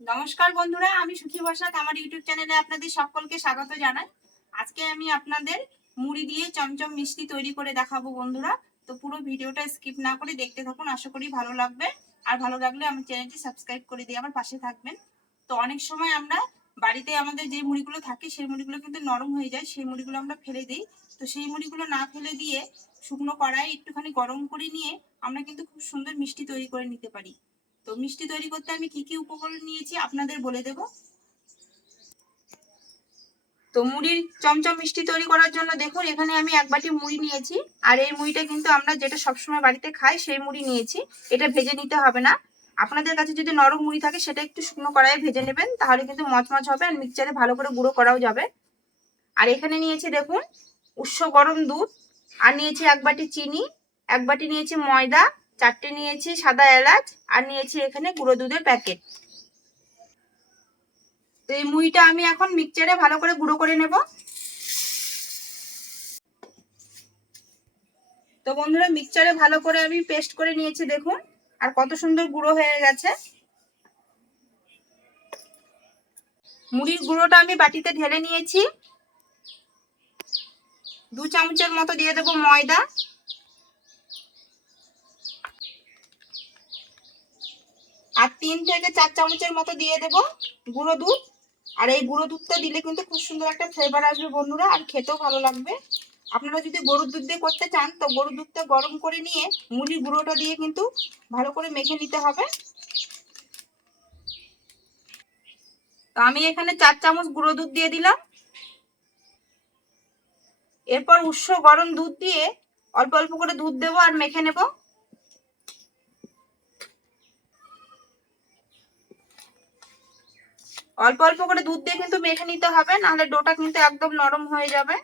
নমস্কার বন্ধুরা, আমি সুখী বসাক আমার ইউটিউব চ্যানেলে আপনাদের সকলকে স্বাগত জানাই। আজকে আমি আপনাদের মুড়ি দিয়ে চমচম মিষ্টি তৈরি করে দেখাবো বন্ধুরা। তো পুরো ভিডিওটা স্কিপ না করে দেখতে থাকুন, আশা করি ভালো লাগবে। আর ভালো লাগলে আমার চ্যানেলটি সাবস্ক্রাইব করে দিয়ে আমার পাশে থাকবেন। তো অনেক সময় আমরা বাড়িতে আমাদের যে মুড়িগুলো থাকে, সেই মুড়িগুলো কিন্তু নরম হয়ে যায়, সেই মুড়িগুলো আমরা ফেলে দিই। তো সেই মুড়িগুলো না ফেলে দিয়ে শুকনো কড়াই একটুখানি গরম করে নিয়ে আমরা কিন্তু খুব সুন্দর মিষ্টি তৈরি করে নিতে পারি। তো মিষ্টি তৈরি করতে আমি কি কি উপকরণ নিয়েছি আপনাদের বলে দেব? তো মুড়ির চমচম মিষ্টি তৈরি করার জন্য দেখুন, এখানে আমি এক বাটি মুড়ি নিয়েছি। আর এই মুড়িটা কিন্তু আমরা যেটা সবসময় বাড়িতে খাই, সেই মুড়ি নিয়েছি। এটা ভেজে নিতে হবে না। আপনাদের কাছে যদি নরম মুড়ি থাকে, সেটা একটু শুকনো কড়াইয়ে ভেজে নেবেন, তাহলে কিন্তু মচমচ হবে আর মিক্সচারে ভালো করে গুঁড়ো করাও যাবে। আর এখানে নিয়েছি দেখুন, উৎস গরম দুধ। আর নিয়েছি এক বাটি চিনি, এক বাটি নিয়েছি ময়দা চারটে নিয়েছি সাদা এলাচ আর নিয়েছি এখানে গুঁড়ো দুধের প্যাকেট তো এই মুড়িটা আমি এখন মিক্সচারে ভালো করে গুঁড়ো করে নেব। তো বন্ধুরা মিক্সচারে ভালো করে আমি পেস্ট করে নিয়েছি দেখুন, আর কত সুন্দর গুঁড়ো হয়ে গেছে। মুড়ির গুঁড়োটা আমি বাটিতে ঢেলে নিয়েছি। দু চামচের মতো দিয়ে দেবো ময়দা। আর তিন থেকে চার চামচের মতো দিয়ে দেব গুঁড়ো দুধ। আর এই গুঁড়ো দুধটা দিলে কিন্তু খুব সুন্দর একটা ফ্লেভার আসবে বন্ধুরা, আর খেতেও ভালো লাগবে। আপনারা যদি গরুর দুধ দিয়ে করতে চান, তো গরুর দুধটা গরম করে নিয়ে মুড়ি গুঁড়োটা দিয়ে কিন্তু ভালো করে মেখে নিতে হবে। তো আমি এখানে চার চামচ গুঁড়ো দুধ দিয়ে দিলাম। এরপর উৎস গরম দুধ দিয়ে অল্প অল্প করে দুধ দেবো আর মেখে নেব। অল্প অল্প করে দুধ দিয়ে কিন্তু মেখে নিতে হবে, নাহলে ডোটা কিন্তু একদম নরম হয়ে যাবে।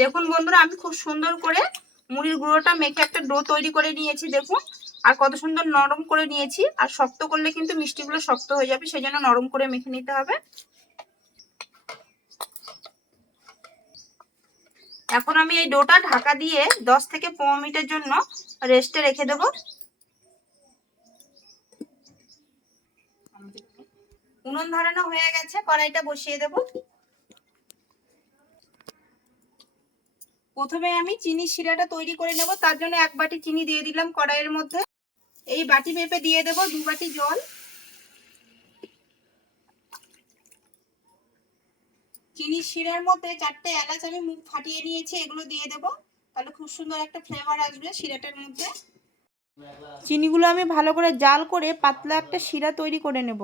দেখুন বন্ধুরা, আমি খুব সুন্দর করে মুড়ির গুঁড়োটা মেখে একটা ডো তৈরি করে নিয়েছি, দেখুন। আর কত সুন্দর নরম করে নিয়েছি, আর শক্ত করলে কিন্তু মিষ্টিগুলো শক্ত হয়ে যাবে সেই জন্য নরম করে মেখে নিতে হবে। এখন আমি এই ডোটা ঢাকা দিয়ে দশ থেকে পনেরো মিনিটের জন্য রেস্টে রেখে দেবো। উনুন ধরানো হয়ে গেছে, কড়াইটা বসিয়ে দেব। প্রথমে আমি চিনি শিরাটা তৈরি করে নেব, তার জন্য এক বাটি চিনি দিয়ে দিলাম কড়াইয়ের মধ্যে। এই বাটি মেপে দিয়ে দেব দু বাটি জল। চিনি শিরার মধ্যে চারটে এলাচ আমি মুখ ফাটিয়ে নিয়েছি, এগুলো দিয়ে দেব। তাহলে খুব সুন্দর একটা ফ্লেভার আসবে শিরাটার মধ্যে। চিনিগুলো আমি ভালো করে জাল করে পাতলা একটা শিরা তৈরি করে নেব।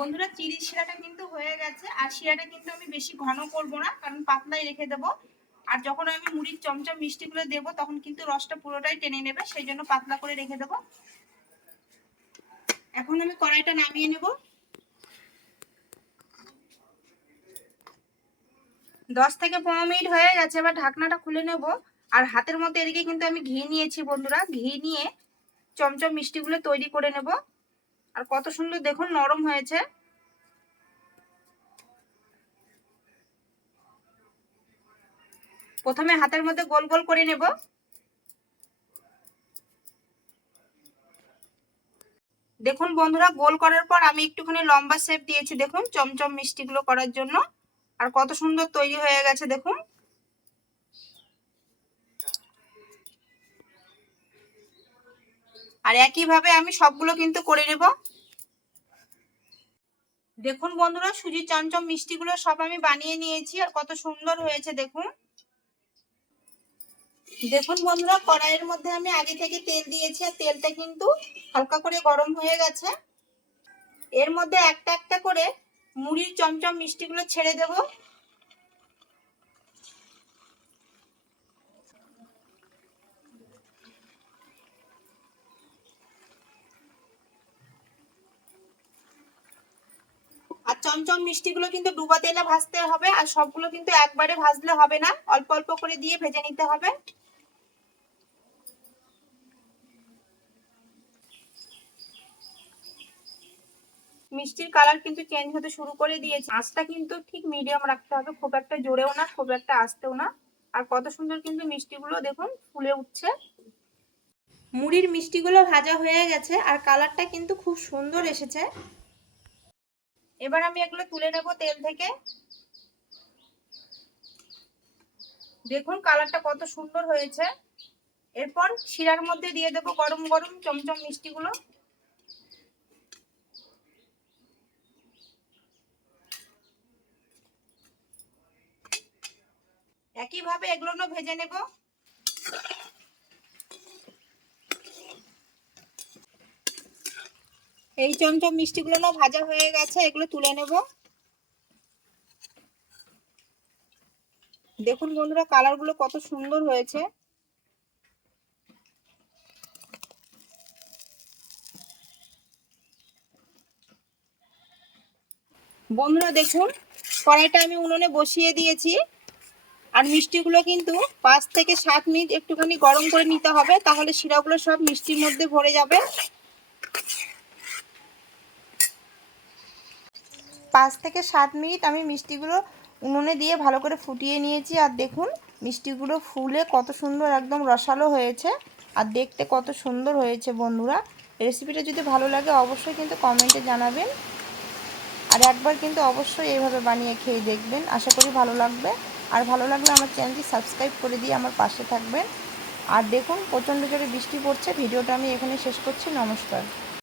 বন্ধুরা চিনি শিরাটা কিন্তু হয়ে গেছে। আর শিরাটা কিন্তু আমি বেশি ঘন করব না, কারণ পাতলাই রেখে দেব। আর যখন আমি মুড়ির চমচম মিষ্টিগুলো দেব, তখন কিন্তু রসটা পুরোটাই টেনে নেবে, সেই জন্য পাতলা করে রেখে দেব। এখন আমি কড়াইটা নামিয়ে নেব। দশ থেকে পনেরো মিনিট হয়ে গেছে, এবার ঢাকনাটা খুলে নেব। আর হাতের মধ্যে এদিকে কিন্তু আমি ঘি নিয়েছি বন্ধুরা। ঘি নিয়ে চমচম মিষ্টিগুলো তৈরি করে নেব। আর কত সুন্দর দেখুন, নরম হয়েছে। প্রথমে হাতের মধ্যে গোল গোল করে নেব। দেখুন বন্ধুরা, গোল করার পর আমি একটুখানি লম্বা শেপ দিয়েছি, দেখুন চমচম মিষ্টিগুলো করার জন্য। আর কত সুন্দর তৈরি হয়ে গেছে, দেখুন। আর একইভাবে আমি সবগুলো কিন্তু করে নেব। দেখুন বন্ধুরা, সুজির চমচম মিষ্টিগুলো সব আমি বানিয়ে নিয়েছি, আর কত সুন্দর হয়েছে দেখুন। দেখুন বন্ধুরা, কড়াইয়ের মধ্যে আমি আগে থেকে তেল দিয়েছি, আর তেলটা কিন্তু হালকা করে গরম হয়ে গেছে। এর মধ্যে একটা একটা করে মুড়ির চমচম মিষ্টিগুলো ছেড়ে দেবো। চমচম মিষ্টিগুলো কিন্তু ডুবা তেলে ভাজতে হবে আর সবগুলো কিন্তু একবারে ভাজলে হবে না। অল্প অল্প করে দিয়ে ভেজে নিতে হবে। মিষ্টির কালার কিন্তু চেঞ্জ হতে শুরু করে দিয়েছে। আঁচটা কিন্তু ঠিক মিডিয়াম রাখতে হবে, খুব একটা জোরেও না, খুব একটা আসতেও না। আর কত সুন্দর কিন্তু মিষ্টিগুলো দেখুন, ফুলে উঠছে। মুড়ির মিষ্টিগুলো ভাজা হয়ে গেছে আর কালারটা কিন্তু খুব সুন্দর এসেছে। এবার আমি এগুলো তুলে নেব তেল থেকে। দেখুন কালারটা কত সুন্দর হয়েছে। এরপর শিরার মধ্যে দিয়ে দেবো গরম গরম চমচম মিষ্টিগুলো। একইভাবে এগুলো ভেজে নেব। এই চমচম মিষ্টিগুলো না ভাজা হয়ে গেছে, এগুলো তুলে নেব। দেখুন বন্ধুরা, কালারগুলো কত সুন্দর হয়েছে। বন্ধুরা, দেখুন, কড়াইটা আমি উনুনে বসিয়ে দিয়েছি। আর মিষ্টিগুলো কিন্তু পাঁচ থেকে সাত মিনিট একটুখানি গরম করে নিতে হবে, তাহলে শিরাগুলো সব মিষ্টির মধ্যে ভরে যাবে। পাঁচ থেকে সাত মিনিট আমি মিষ্টিগুলো উনুনে দিয়ে ভালো করে ফুটিয়ে নিয়েছি। আর দেখুন, মিষ্টিগুলো ফুলে কত সুন্দর একদম রসালো হয়েছে। আর দেখতে কত সুন্দর হয়েছে বন্ধুরা। রেসিপিটা যদি ভালো লাগে, অবশ্যই কিন্তু কমেন্টে জানাবেন। আর একবার কিন্তু অবশ্যই এইভাবে বানিয়ে খেয়ে দেখবেন। আশা করি ভালো লাগবে। আর ভালো লাগলে আমার চ্যানেলটি সাবস্ক্রাইব করে দিয়ে আমার পাশে থাকবেন। আর দেখুন, প্রচণ্ড জোরে বৃষ্টি পড়ছে। ভিডিওটা আমি এখানে শেষ করছি। নমস্কার।